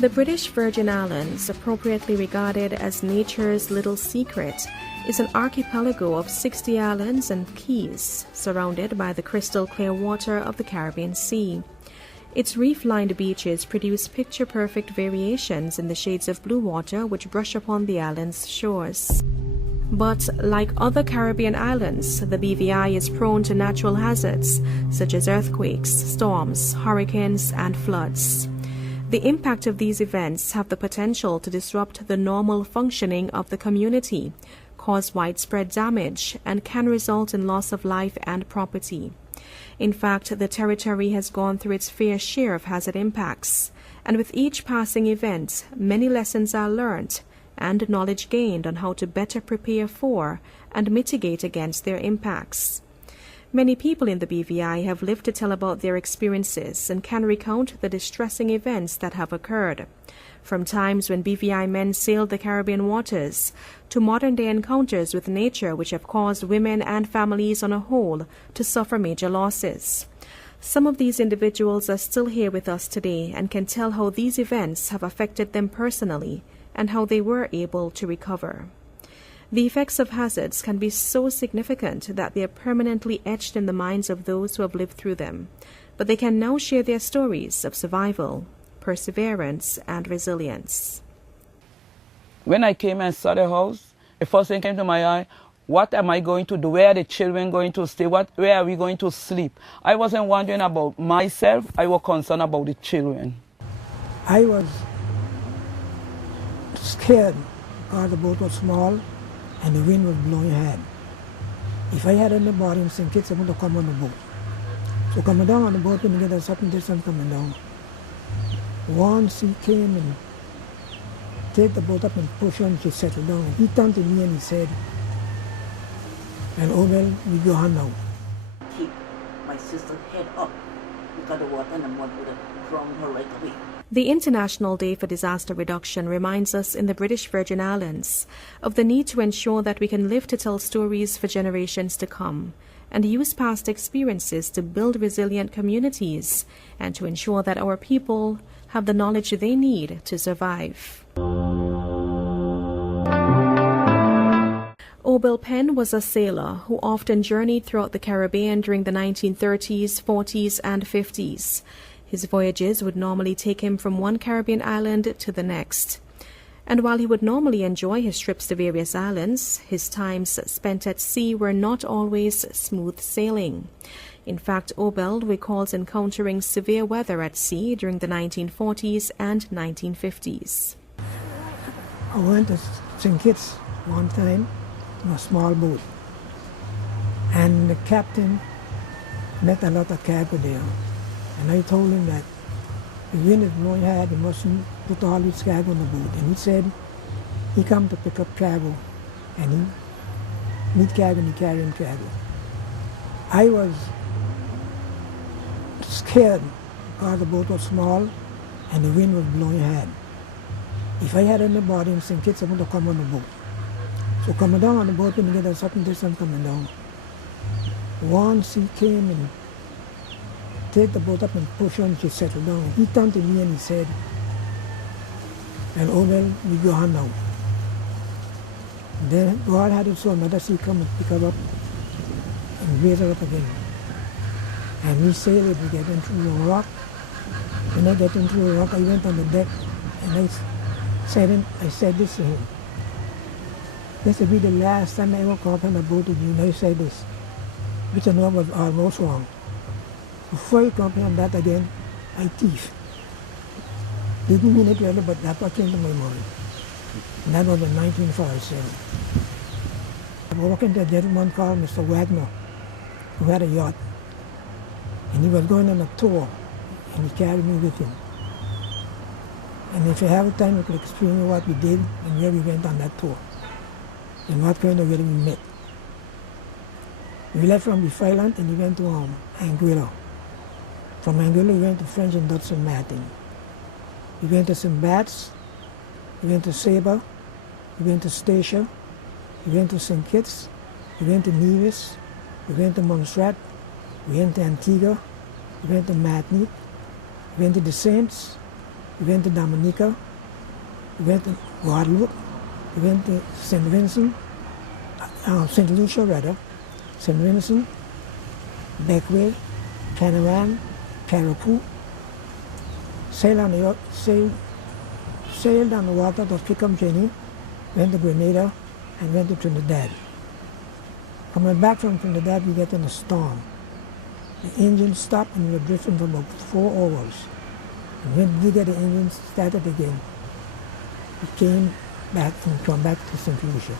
The British Virgin Islands, appropriately regarded as nature's little secret, is an archipelago of 60 islands and keys, surrounded by the crystal clear water of the Caribbean Sea. Its reef-lined beaches produce picture-perfect variations in the shades of blue water which brush upon the island's shores. But, like other Caribbean islands, the BVI is prone to natural hazards, such as earthquakes, storms, hurricanes, and floods. The impact of these events have the potential to disrupt the normal functioning of the community, cause widespread damage, and can result in loss of life and property. In fact, the territory has gone through its fair share of hazard impacts, and with each passing event, many lessons are learned and knowledge gained on how to better prepare for and mitigate against their impacts. Many people in the BVI have lived to tell about their experiences and can recount the distressing events that have occurred, from times when BVI men sailed the Caribbean waters to modern-day encounters with nature which have caused women and families on a whole to suffer major losses. Some of these individuals are still here with us today and can tell how these events have affected them personally and how they were able to recover. The effects of hazards can be so significant that they are permanently etched in the minds of those who have lived through them, but they can now share their stories of survival, perseverance, and resilience. When I came and saw the house, the first thing came to my eye, what am I going to do? Where are the children going to stay? Where are we going to sleep? I wasn't wondering about myself, I was concerned about the children. I was scared because the boat was small and the wind was blowing hard. If I had anybody and some kids, I would have come on the boat. So coming down on the boat, when you get a certain distance coming down, once he came and take the boat up and push on, she settled down. And he turned to me and he said, "And oh well, we go on now." Keep my sister's head up because the water and the mud would have drowned her right away. The International Day for Disaster Reduction reminds us in the British Virgin Islands of the need to ensure that we can live to tell stories for generations to come and use past experiences to build resilient communities and to ensure that our people have the knowledge they need to survive. Obel Penn was a sailor who often journeyed throughout the Caribbean during the 1930s, 40s, and 50s. His voyages would normally take him from one Caribbean island to the next. And while he would normally enjoy his trips to various islands, his times spent at sea were not always smooth sailing. In fact, Obel recalls encountering severe weather at sea during the 1940s and 1950s. I went to St. Kitts one time in a small boat, and the captain met a lot of cargo there. And I told him that the wind is blowing hard, he mustn't put all his cargo on the boat. And he said he come to pick up cargo, and he meet cargo and he carry him cargo. I was scared because the boat was small and the wind was blowing hard. If I had anybody in St. Kitts, I would have come on the boat. So coming down on the boat, when you get a certain distance coming down, once he came and take the boat up and push on, she settled down. He turned to me and he said, "And oh well, we go on now." Then God had it so another sea come and pick her up and raise her up again. And we sailed it, we get into a rock. When I get into a rock, I went on the deck and I said this to him. "This will be the last time I ever come up on a boat with you." And I said this, which I know was almost wrong. Before you come on that again, I thief. Didn't mean it really, but that's what came to my mind. And that was in 1947. I was walking to a gentleman called Mr. Wagner, who had a yacht. And he was going on a tour, and he carried me with him. And if you have time, I could explain you what we did and where we went on that tour, and what kind of weather we met. We left from Beef Island and we went to Anguilla. From Anguilla we went to French and Dutch St. Martin. We went to St. Bats, we went to Sabre, we went to Statia, we went to St. Kitts, we went to Nevis, we went to Montserrat, we went to Antigua, we went to Martinique, we went to the Saints, we went to Dominica, we went to Guadeloupe, we went to St. Vincent, St. Lucia rather, St. Vincent, Beckway, Canavan, Carapoo, sailed on the water to Pickham Jenny, went to Grenada, and went to Trinidad. Coming back from Trinidad, we get in a storm. The engine stopped and we were drifting for about 4 hours. And when we get the engine started again, we came back and come back to St. Lucia.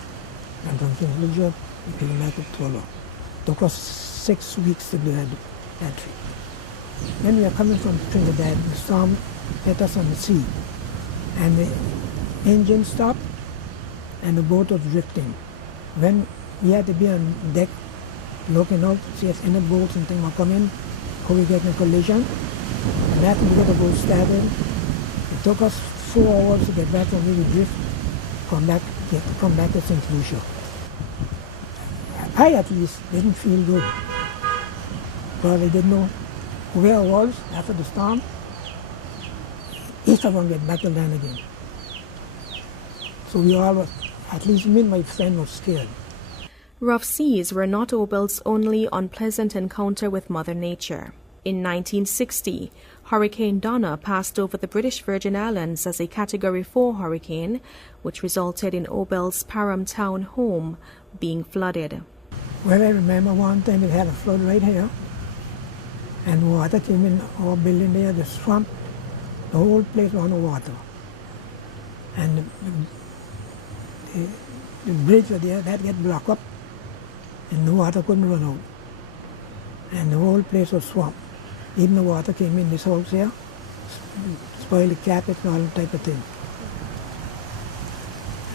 And from St. Lucia, we came back to Tolo. It took us 6 weeks to do that trip. When we are coming from Trinidad, the storm hit us on the sea. And the engine stopped and the boat was drifting. When we had to be on deck looking out to see if any boats and things were coming, how we get in a collision. And after we get the boat started, it took us 4 hours to get back from where we drift, come back to St. Lucia. I at least didn't feel good, because I didn't know where I was after the storm. Each of them get back to land again. So we all was, at least me and my friend, was scared. Rough seas were not Obel's only unpleasant encounter with Mother Nature. In 1960, Hurricane Donna passed over the British Virgin Islands as a Category 4 hurricane, which resulted in Obel's Parham Town home being flooded. Well, I remember one time we had a flood right here, and water came in our building there, the swamp, the whole place was underwater. And the bridge was there, that get blocked up, and the water couldn't run out. And the whole place was swamped. Even the water came in this house here, spoiled the carpets and all that type of thing.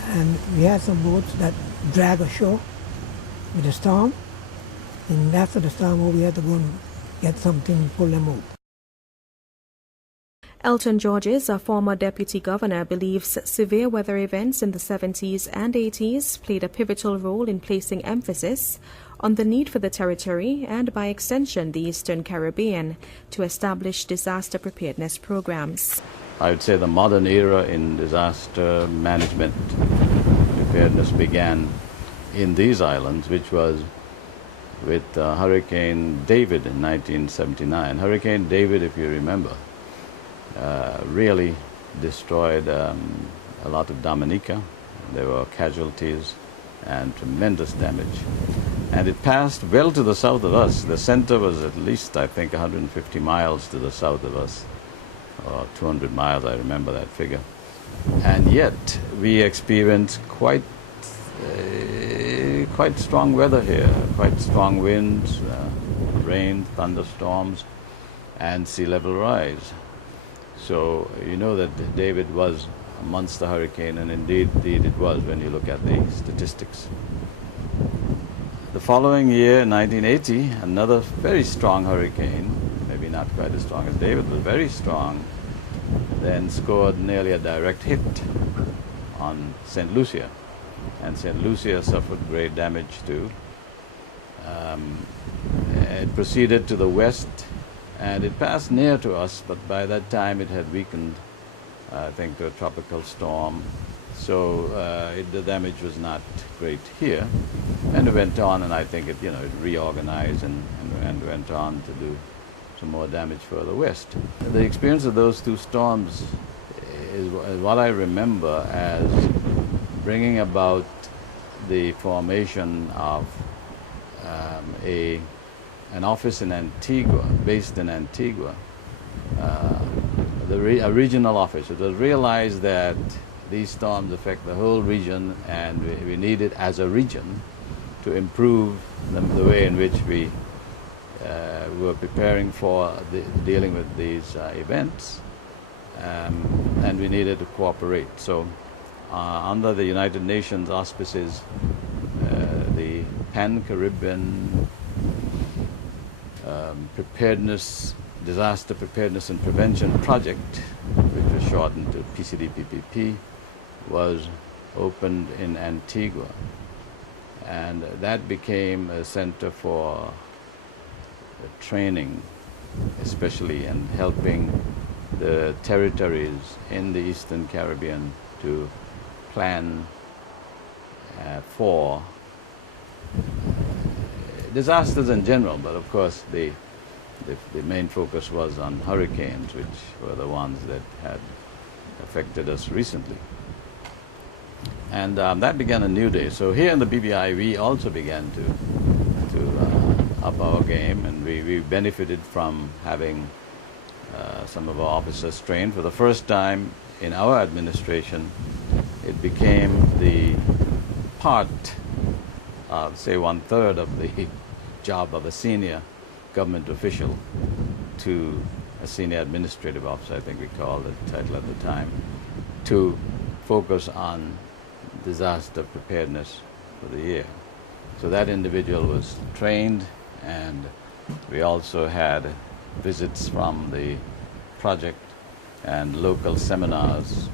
And we had some boats that drag ashore with the storm, and after the storm we had to go and get something and pull them out. Elton Georges, a former deputy governor, believes severe weather events in the 70s and 80s played a pivotal role in placing emphasis on the need for the territory and, by extension, the Eastern Caribbean to establish disaster preparedness programs. I would say the modern era in disaster management preparedness began in these islands, which was with Hurricane David in 1979. Hurricane David, if you remember, really destroyed a lot of Dominica. There were casualties and tremendous damage. And it passed well to the south of us. The center was at least, I think, 150 miles to the south of us, or 200 miles, I remember that figure. And yet, we experienced quite strong weather here, quite strong winds, rain, thunderstorms, and sea level rise. So you know that David was a monster hurricane, and indeed it was when you look at the statistics. The following year, 1980, another very strong hurricane, maybe not quite as strong as David, but very strong, then scored nearly a direct hit on St. Lucia. And St. Lucia suffered great damage too. It proceeded to the west, and it passed near to us, but by that time it had weakened, I think, to a tropical storm. So the damage was not great here. And it went on, and I think it reorganized and went on to do some more damage further west. The experience of those two storms is what I remember as bringing about the formation of an office in Antigua, based in Antigua, a regional office. It was realized that these storms affect the whole region, and we needed, as a region, to improve the way in which we were preparing for dealing with these events, and we needed to cooperate. So under the United Nations auspices, the Pan-Caribbean Disaster Preparedness and Prevention Project, which was shortened to PCDPPP, was opened in Antigua. And that became a center for training, especially, and helping the territories in the Eastern Caribbean to plan for disasters in general, but of course the main focus was on hurricanes, which were the ones that had affected us recently. And that began a new day. So here in the BVI, we also began to up our game, and we benefited from having some of our officers trained. For the first time in our administration, it became the part, say 1/3 of the job of a senior government official to a senior administrative officer, I think we called the title at the time, to focus on disaster preparedness for the year. So that individual was trained, and we also had visits from the project and local seminars,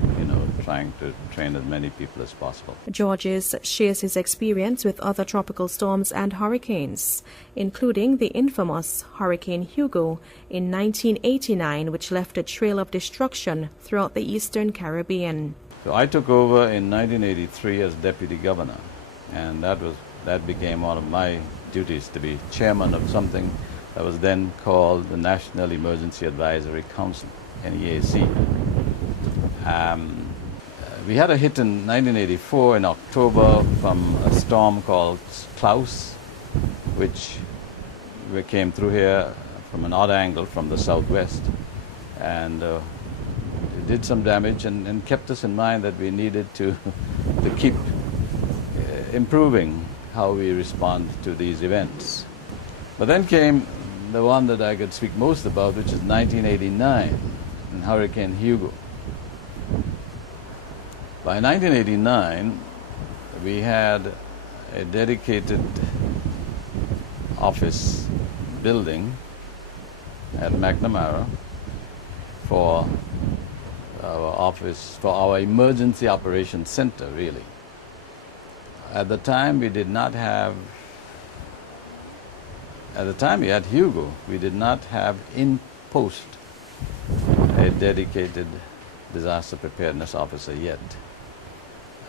trying to train as many people as possible. Georges shares his experience with other tropical storms and hurricanes, including the infamous Hurricane Hugo in 1989, which left a trail of destruction throughout the Eastern Caribbean. So I took over in 1983 as deputy governor, and that became one of my duties, to be chairman of something that was then called the National Emergency Advisory Council, NEAC. We had a hit in 1984 in October from a storm called Klaus, which came through here from an odd angle from the southwest, and it did some damage and kept us in mind that we needed to keep improving how we respond to these events. But then came the one that I could speak most about, which is 1989 and Hurricane Hugo. By 1989, we had a dedicated office building at McNamara for our office, for our emergency operations center, really. At the time, we did not have, at the time we had Hugo, we did not have in post a dedicated disaster preparedness officer yet.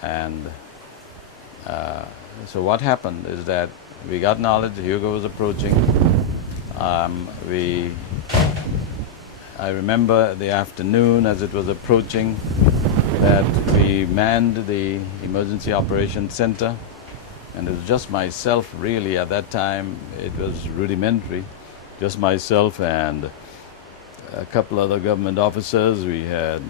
And so what happened is that we got knowledge Hugo was approaching. I remember the afternoon as it was approaching that we manned the Emergency Operations Center, and it was just myself really. At that time it was rudimentary, just myself and a couple other government officers. We had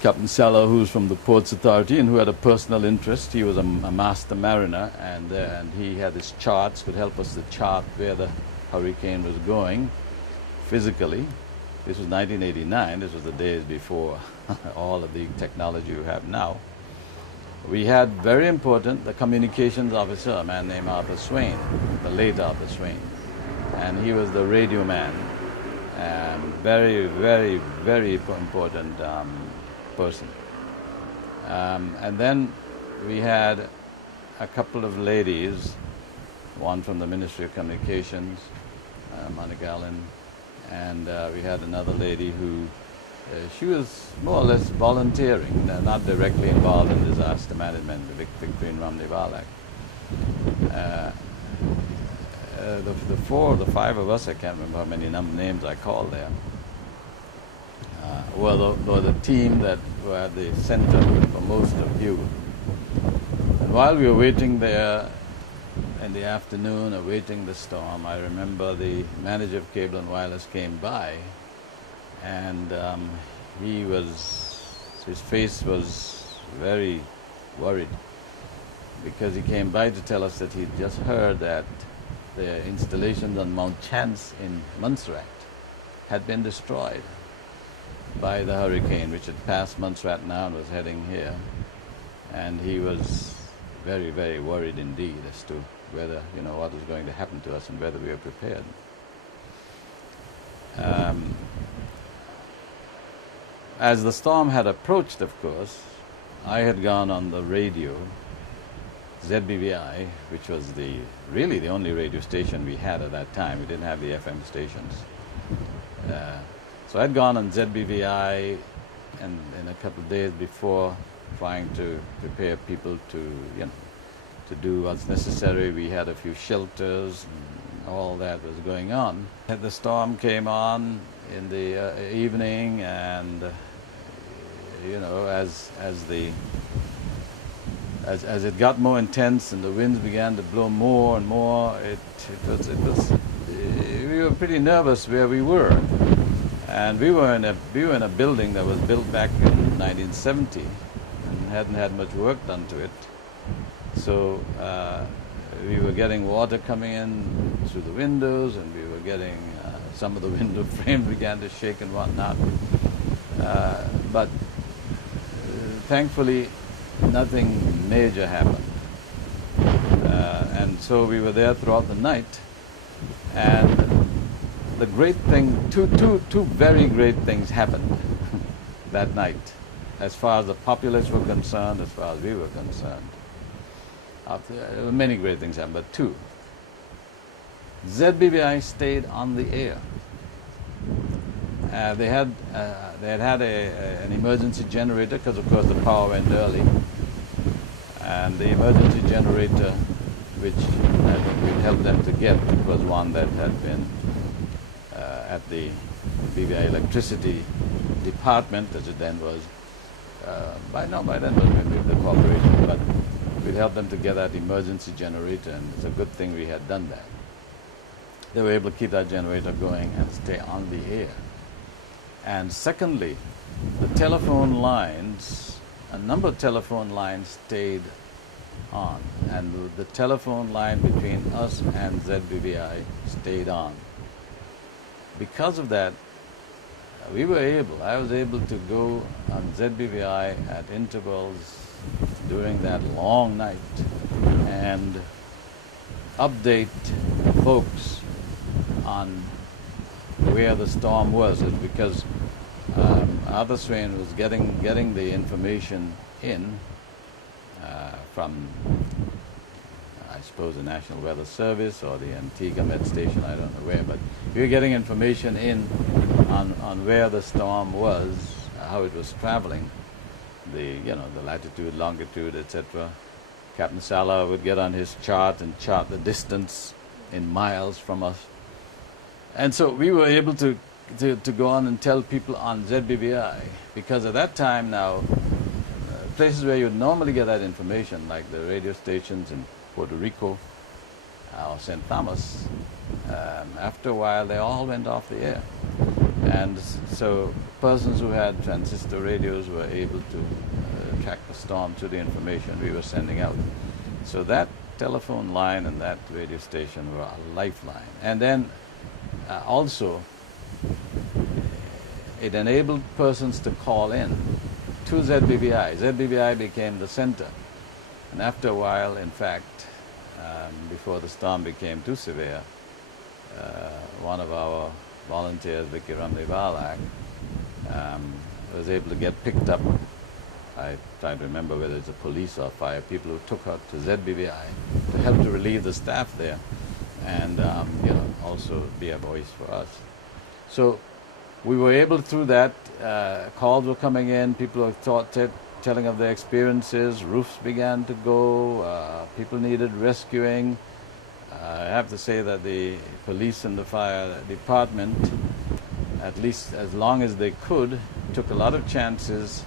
Captain Seller, who's from the Ports Authority and who had a personal interest. He was a master mariner, and he had his charts, could help us to chart where the hurricane was going physically. This was 1989. This was the days before all of the technology we have now. We had, very important, the communications officer, a man named Arthur Swain, the late Arthur Swain, and he was the radio man. Very, very, very important person. And then we had a couple of ladies, one from the Ministry of Communications, Monica Allen, and we had another lady who, she was more or less volunteering, not directly involved in disaster management, Victorine Ramney-Wallach. The five of us, I can't remember how many names I called there, were the team that were at the center for most of Hugo. And while we were waiting there in the afternoon, awaiting the storm, I remember the manager of Cable and Wireless came by, and his face was very worried, because he came by to tell us that he'd just heard that the installations on Mount Chance in Montserrat had been destroyed by the hurricane, which had passed Montserrat now and was heading here. And he was very, very worried indeed as to whether, what was going to happen to us and whether we were prepared. As the storm had approached, of course, I had gone on the radio, ZBVI, which was really the only radio station we had at that time. We didn't have the FM stations. So I'd gone on ZBVI and in a couple of days before, trying to prepare people to, you know, to do what's necessary. We had a few shelters and all that was going on. The storm came on in the evening, and you know, as it got more intense and the winds began to blow more and more, we were pretty nervous where we were. And we were in a building that was built back in 1970 and hadn't had much work done to it. So we were getting water coming in through the windows, and we were getting some of the window frames began to shake and whatnot. But thankfully, nothing major happened. And so we were there throughout the night. And the great thing, two very great things happened that night, as far as the populace were concerned, as far as we were concerned. Many great things happened, but two. ZBVI stayed on the air. They had an emergency generator, because of course the power went early, and the emergency generator, which we helped them to get, was one that had been at the BVI electricity department, as it then was. By then was maybe the corporation, but we helped them to get that emergency generator, and it's a good thing we had done that. They were able to keep that generator going and stay on the air. And secondly, the telephone lines, a number of telephone lines stayed on, and the telephone line between us and ZBVI stayed on. Because of that, I was able to go on ZBVI at intervals during that long night and update folks on where the storm was, because Arthur Swain was getting the information in from, I suppose, the National Weather Service or the Antigua Met Station, I don't know where, but we were getting information in on where the storm was, how it was traveling, the latitude, longitude, etc. Captain Sala would get on his chart and chart the distance in miles from us. And so we were able to go on and tell people on ZBVI, because at that time now, places where you'd normally get that information, like the radio stations in Puerto Rico or St. Thomas, after a while they all went off the air. And so persons who had transistor radios were able to track the storm to the information we were sending out. So that telephone line and that radio station were a lifeline. And then also, it enabled persons to call in to ZBVI. ZBVI became the center. And after a while, in fact, before the storm became too severe, one of our volunteers, Vicky Ramdevalak, was able to get picked up. I try to remember whether it's a police or fire, people who took her to ZBVI to help to relieve the staff there, and also be a voice for us. So we were able, through that, calls were coming in, people were telling of their experiences, roofs began to go, people needed rescuing. I have to say that the police and the fire department, at least as long as they could, took a lot of chances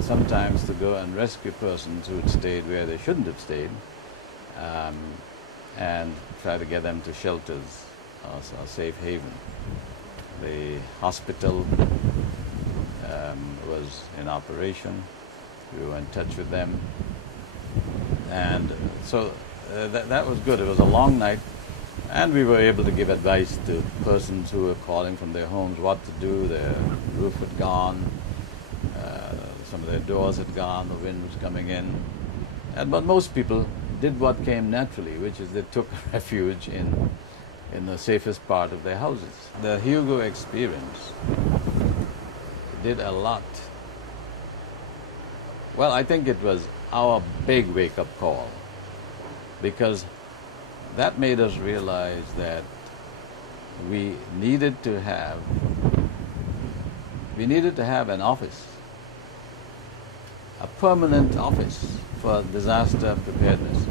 sometimes to go and rescue persons who had stayed where they shouldn't have stayed, and try to get them to shelters or safe haven. The hospital was in operation. We were in touch with them, and so that was good. It was a long night, and we were able to give advice to persons who were calling from their homes what to do. Their roof had gone, some of their doors had gone, the wind was coming in. But most people did what came naturally, which is they took refuge in the safest part of their houses. The Hugo experience did a lot. Well, I think it was our big wake-up call, because that made us realize that we needed to have we needed to have an office, a permanent office for disaster preparedness,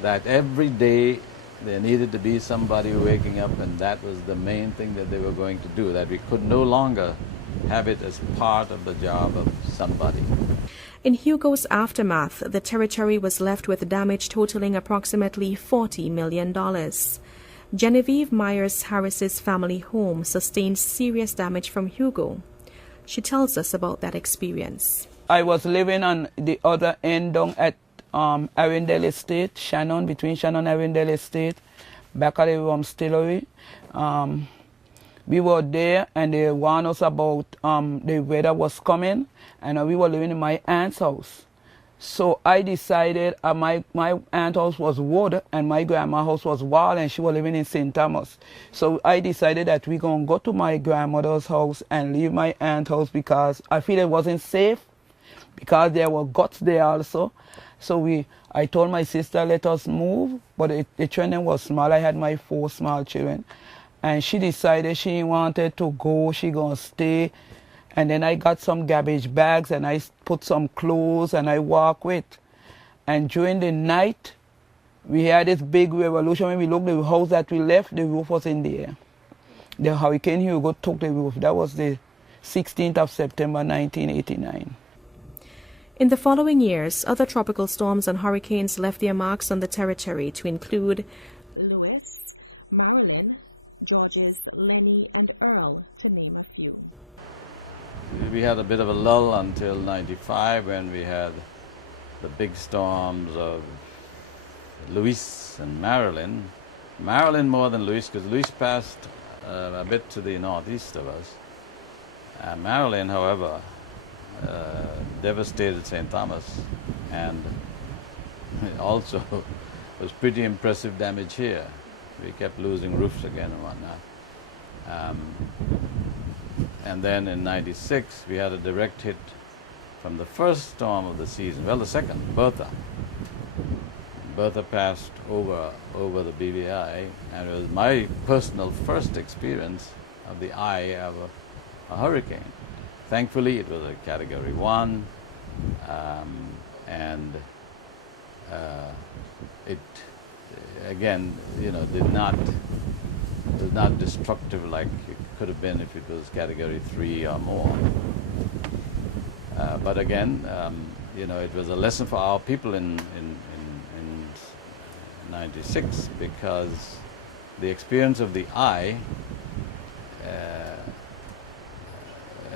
that every day there needed to be somebody waking up, and that was the main thing that they were going to do, that we could no longer have it as part of the job of somebody. In Hugo's aftermath, the territory was left with damage totaling approximately $40 million. Genevieve Myers Harris's family home sustained serious damage from Hugo. She tells us about that experience. I was living on the other end down at Arundel Estate, Shannon, between Shannon and Arundel Estate, back at the Rumstillery. We were there and they warned us about the weather was coming, and we were living in my aunt's house. So I decided my aunt's house was wood and my grandma's house was wall, and she was living in St. Thomas. So I decided that we're going to go to my grandmother's house and leave my aunt's house because I feel it wasn't safe, because there were guts there also. So I told my sister, let us move, but the children was small. I had my 4 small children. And she decided she wanted to go, she gonna stay. And then I got some garbage bags and I put some clothes and I walk with. And during the night, we had this big revolution. When we looked at the house that we left, the roof was in the air. The Hurricane Hugo took the roof. That was the 16th of September, 1989. In the following years, other tropical storms and hurricanes left their marks on the territory, to include Lewis, Marion, Georges, Lenny, and Earl, to name a few. We had a bit of a lull until 95, when we had the big storms of Luis and Marilyn. Marilyn more than Luis, because Luis passed a bit to the northeast of us. Marilyn, however, devastated St. Thomas, and also was pretty impressive damage here. We kept losing roofs again and whatnot. And then in 96, we had a direct hit from the first storm of the season, well, the second, Bertha. Bertha passed over the BVI, and it was my personal first experience of the eye of a hurricane. Thankfully, it was a Category 1, and it, again, was not destructive like it could have been if it was Category 3 or more. But again, it was a lesson for our people in 96, because the experience of the eye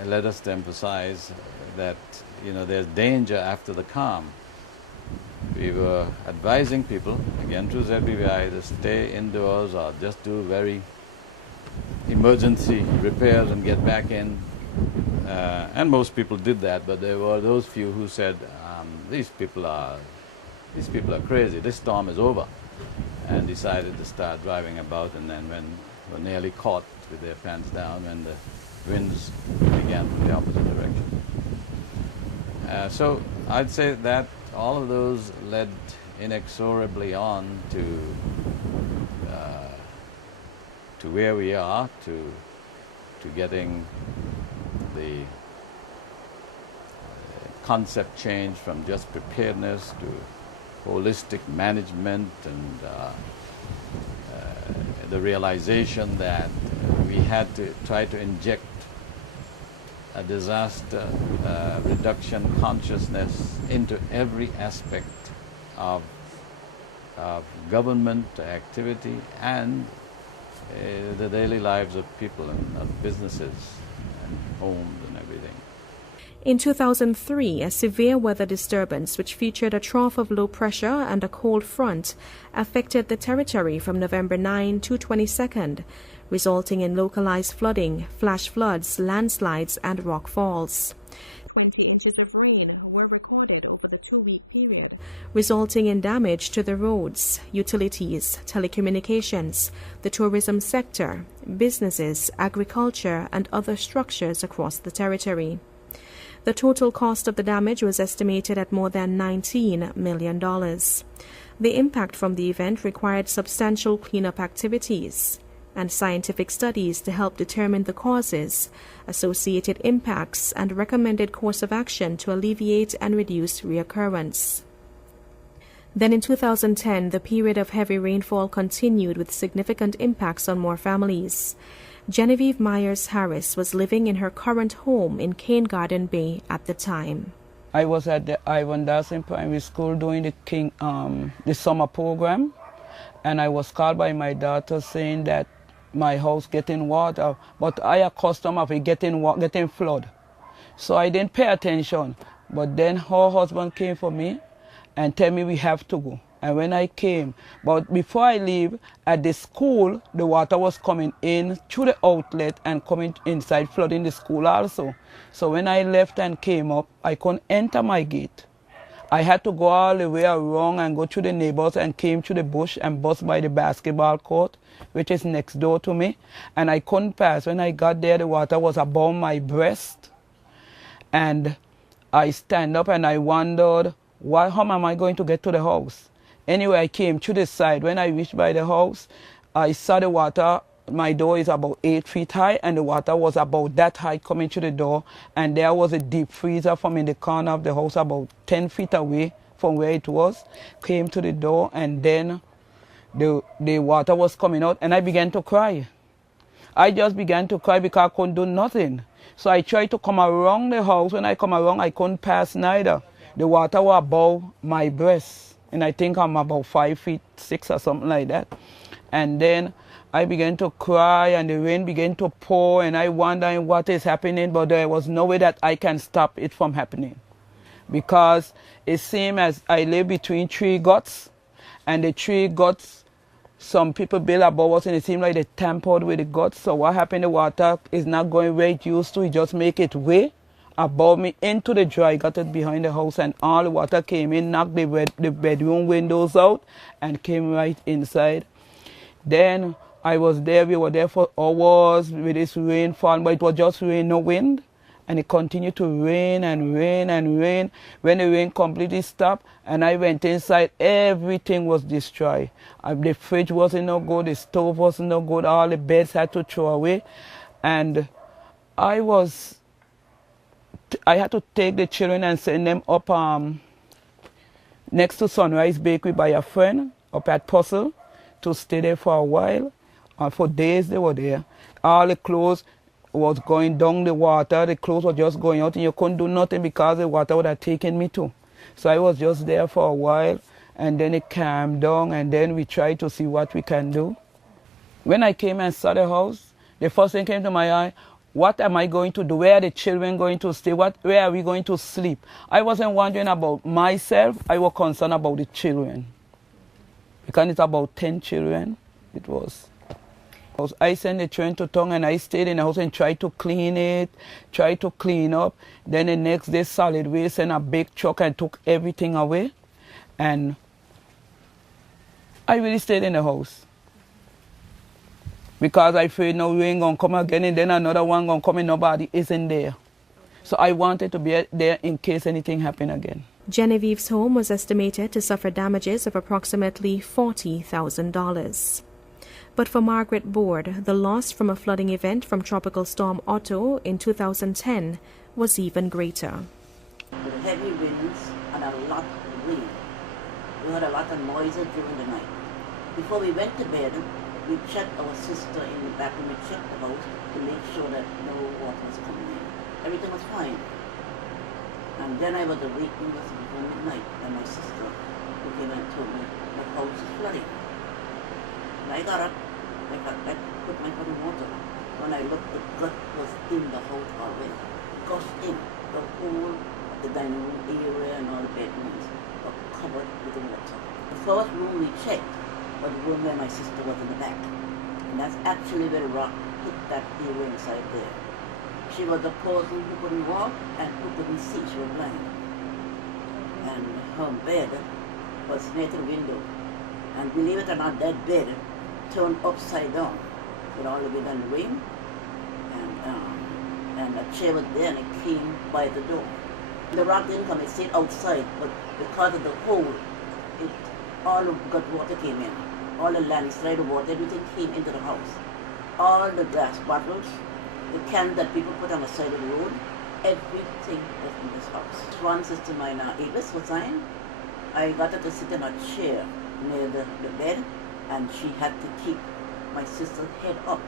led us to emphasize that there's danger after the calm. We were advising people, again through ZBVI, to stay indoors or just do very emergency repairs and get back in. And most people did that, but there were those few who said, these people are crazy, this storm is over, and decided to start driving about, and then when were nearly caught with their pants down when the winds began from the opposite direction. So I'd say that all of those led inexorably on to where we are, to getting the concept change from just preparedness to holistic management, and the realization that we had to try to inject a disaster reduction consciousness into every aspect of government activity and the daily lives of people and of businesses and homes and everything. In 2003, a severe weather disturbance which featured a trough of low pressure and a cold front affected the territory from November 9 to 22nd, resulting in localized flooding, flash floods, landslides, and rock falls. 20 inches of rain were recorded over the 2-week period, resulting in damage to the roads, utilities, telecommunications, the tourism sector, businesses, agriculture, and other structures across the territory. The total cost of the damage was estimated at more than $19 million. The impact from the event required substantial cleanup activities. and scientific studies to help determine the causes, associated impacts, and recommended course of action to alleviate and reduce reoccurrence. Then in 2010, the period of heavy rainfall continued with significant impacts on more families. Genevieve Myers Harris was living in her current home in Cane Garden Bay at the time. I was at the Ivan Dawson Primary School doing the summer program, and I was called by my daughter saying that my house getting water, but I accustomed of it getting flood. So I didn't pay attention, but then her husband came for me and tell me we have to go. And when I came, but before I leave, at the school, the water was coming in through the outlet and coming inside, flooding the school also. So when I left and came up, I couldn't enter my gate. I had to go all the way around and go through the neighbors and came through the bush and bust by the basketball court, which is next door to me. And I couldn't pass. When I got there, the water was above my breast. And I stand up and I wondered, how am I going to get to the house? Anyway, I came to the side. When I reached by the house, I saw the water. My door is about 8 feet high, and the water was about that high coming to the door. And there was a deep freezer from in the corner of the house about 10 feet away from where it was. Came to the door, and then the water was coming out, and I began to cry. I just began to cry because I couldn't do nothing. So I tried to come around the house. When I come around, I couldn't pass neither. The water was above my breast. And I think I'm about 5'6" or something like that. And then I began to cry, and the rain began to pour, and I wondering what is happening, but there was no way that I can stop it from happening. Because it seemed as I lay between 3 guts, and the 3 guts, some people built above us, and it seemed like they tampered with the guts. So what happened, the water is not going where it used to, it just make it way above me into the dry gutter behind the house, and all the water came in, knocked the bedroom windows out, and came right inside. Then I was there, we were there for hours with this rain falling, but it was just rain, no wind, and it continued to rain and rain and rain. When the rain completely stopped and I went inside, everything was destroyed. The fridge wasn't no good, the stove wasn't no good, all the beds had to throw away, and I had to take the children and send them up next to Sunrise Bakery by a friend up at Puzzle to stay there for a while. For days they were there. All the clothes was going down the water. The clothes were just going out, and you couldn't do nothing because the water would have taken me too. So I was just there for a while, and then it calmed down, and then we tried to see what we can do. When I came and saw the house, the first thing came to my eye, what am I going to do? Where are the children going to stay? Where are we going to sleep? I wasn't wondering about myself. I was concerned about the children. Because it's about 10 children. It was. I sent the children to town, and I stayed in the house and tried to clean it, tried to clean up. Then the next day, solid waste sent a big truck and took everything away. And I really stayed in the house. Because I feared no rain gonna come again, and then another one gonna come and nobody isn't there. So I wanted to be there in case anything happened again. Genevieve's home was estimated to suffer damages of approximately $40,000. But for Margaret Board, the loss from a flooding event from Tropical Storm Otto in 2010 was even greater. With heavy winds and a lot of rain, we had a lot of noises during the night. Before we went to bed, we checked our sister in the back room. We checked the house to make sure that no water was coming in. Everything was fine. And then I was awake before midnight, and my sister came and told me the house is flooding. And I got up, I put my foot in water. When I looked, the gut was in the house already. Gushed in. The whole, the dining room area and all the bedrooms were covered with the water. The first room we checked was the room where my sister was in the back. And that's actually where the rock hit that area inside there. She was the person who couldn't walk and who couldn't see. She was blind. And her bed was near to the window. And believe it or not, that bed turned upside down with all the way down the wing. And a chair was there, and it came by the door. The rock didn't come, it stayed outside, but because of the hole, all of gut water came in. All the landslide water, everything came into the house. all the glass bottles, the cans that people put on the side of the road, everything was in this house. One sister of mine, Avis, was dying. I got her to sit in a chair near the bed, and she had to keep my sister's head up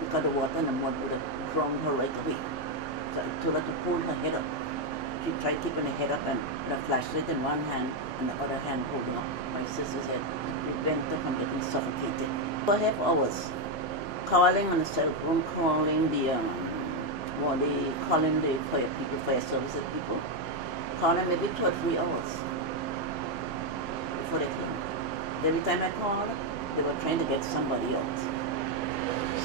because the water and the mud would have drowned her right away. So I told her to hold her head up. She tried keeping her head up and with a flashlight in one hand and the other hand holding up my sister's head to prevent her from getting suffocated. For half hours, calling on the cell phone, calling the fire people, fire services people, calling maybe 2 or 3 hours before they came. Every time I called, they were trying to get somebody out.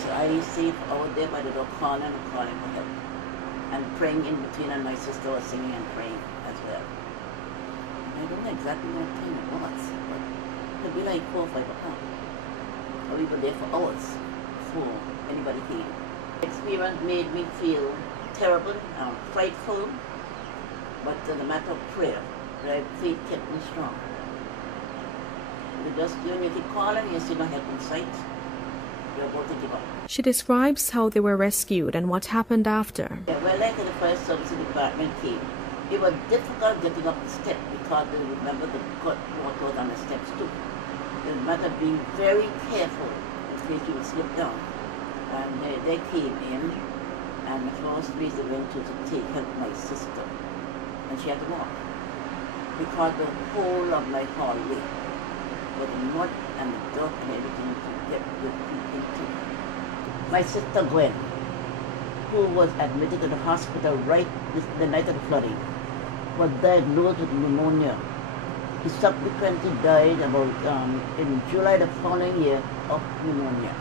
So I stayed out there by the door calling and calling for help. And praying in between, and my sister was singing and praying as well. I don't know exactly what time it was, but it could be like 4 or 5 o'clock. Or we were there for hours before anybody came. The experience made me feel terrible, frightful, but in the matter of prayer, right, faith kept me strong. When you keep calling, you see no help in sight, you're about to give up. She describes how they were rescued and what happened after. Yeah, well, like the first service department came, it was difficult getting up the step because they remember the water was on the steps too. It was a matter of being very careful in case you would slip down. And they came in, and the first place they went to take help my sister, and she had to walk because the whole of my hallway with the mud and the dirt and everything to get the feet into. My sister Gwen, who was admitted to the hospital right the night of the flooding, was diagnosed with pneumonia. He subsequently died in July the following year of pneumonia.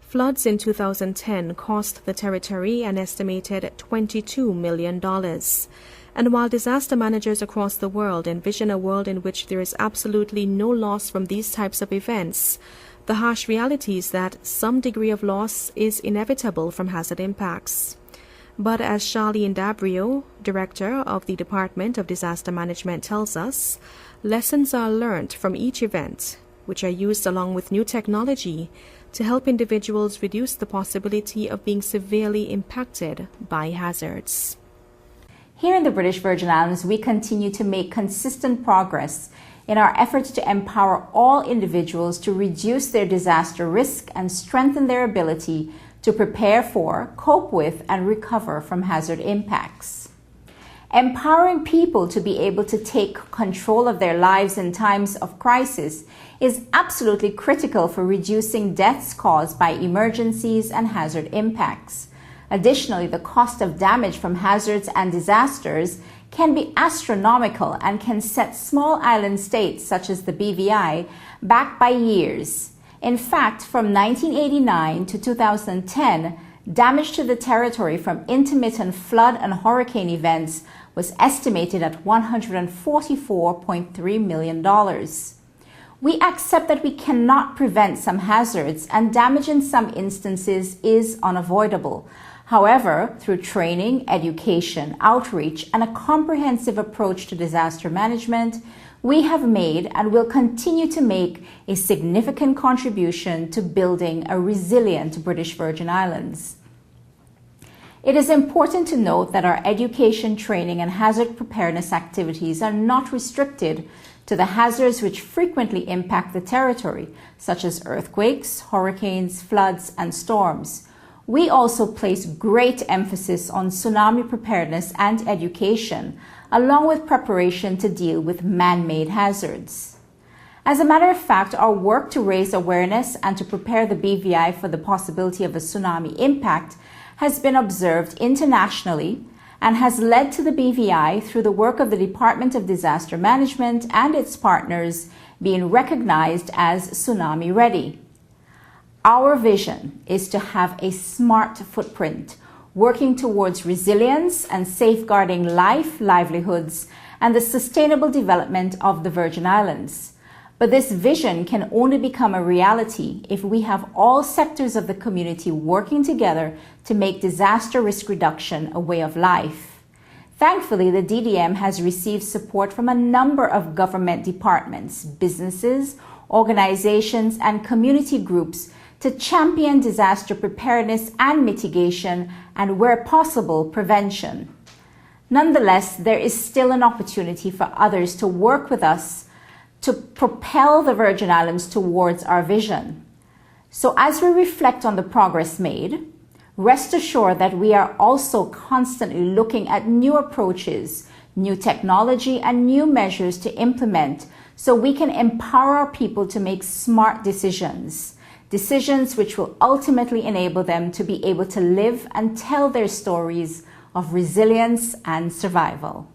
Floods in 2010 cost the territory an estimated $22 million. And while disaster managers across the world envision a world in which there is absolutely no loss from these types of events, the harsh reality is that some degree of loss is inevitable from hazard impacts. But as Charlene Dabrio, Director of the Department of Disaster Management, tells us, lessons are learned from each event, which are used along with new technology to help individuals reduce the possibility of being severely impacted by hazards. Here in the British Virgin Islands, we continue to make consistent progress in our efforts to empower all individuals to reduce their disaster risk and strengthen their ability to prepare for, cope with, and recover from hazard impacts. Empowering people to be able to take control of their lives in times of crisis is absolutely critical for reducing deaths caused by emergencies and hazard impacts. Additionally, the cost of damage from hazards and disasters can be astronomical and can set small island states such as the BVI back by years. In fact, from 1989 to 2010, damage to the territory from intermittent flood and hurricane events was estimated at $144.3 million. We accept that we cannot prevent some hazards and damage in some instances is unavoidable. However, through training, education, outreach, and a comprehensive approach to disaster management, we have made and will continue to make a significant contribution to building a resilient British Virgin Islands. It is important to note that our education, training, and hazard preparedness activities are not restricted to the hazards which frequently impact the territory, such as earthquakes, hurricanes, floods, and storms. We also place great emphasis on tsunami preparedness and education, along with preparation to deal with man-made hazards. As a matter of fact, our work to raise awareness and to prepare the BVI for the possibility of a tsunami impact has been observed internationally and has led to the BVI, through the work of the Department of Disaster Management and its partners, being recognized as tsunami ready. Our vision is to have a smart footprint, working towards resilience and safeguarding life, livelihoods, and the sustainable development of the Virgin Islands. But this vision can only become a reality if we have all sectors of the community working together to make disaster risk reduction a way of life. Thankfully, the DDM has received support from a number of government departments, businesses, organizations, and community groups to champion disaster preparedness and mitigation, and where possible, prevention. Nonetheless, there is still an opportunity for others to work with us to propel the Virgin Islands towards our vision. So as we reflect on the progress made, rest assured that we are also constantly looking at new approaches, new technology, and new measures to implement so we can empower our people to make smart decisions which will ultimately enable them to be able to live and tell their stories of resilience and survival.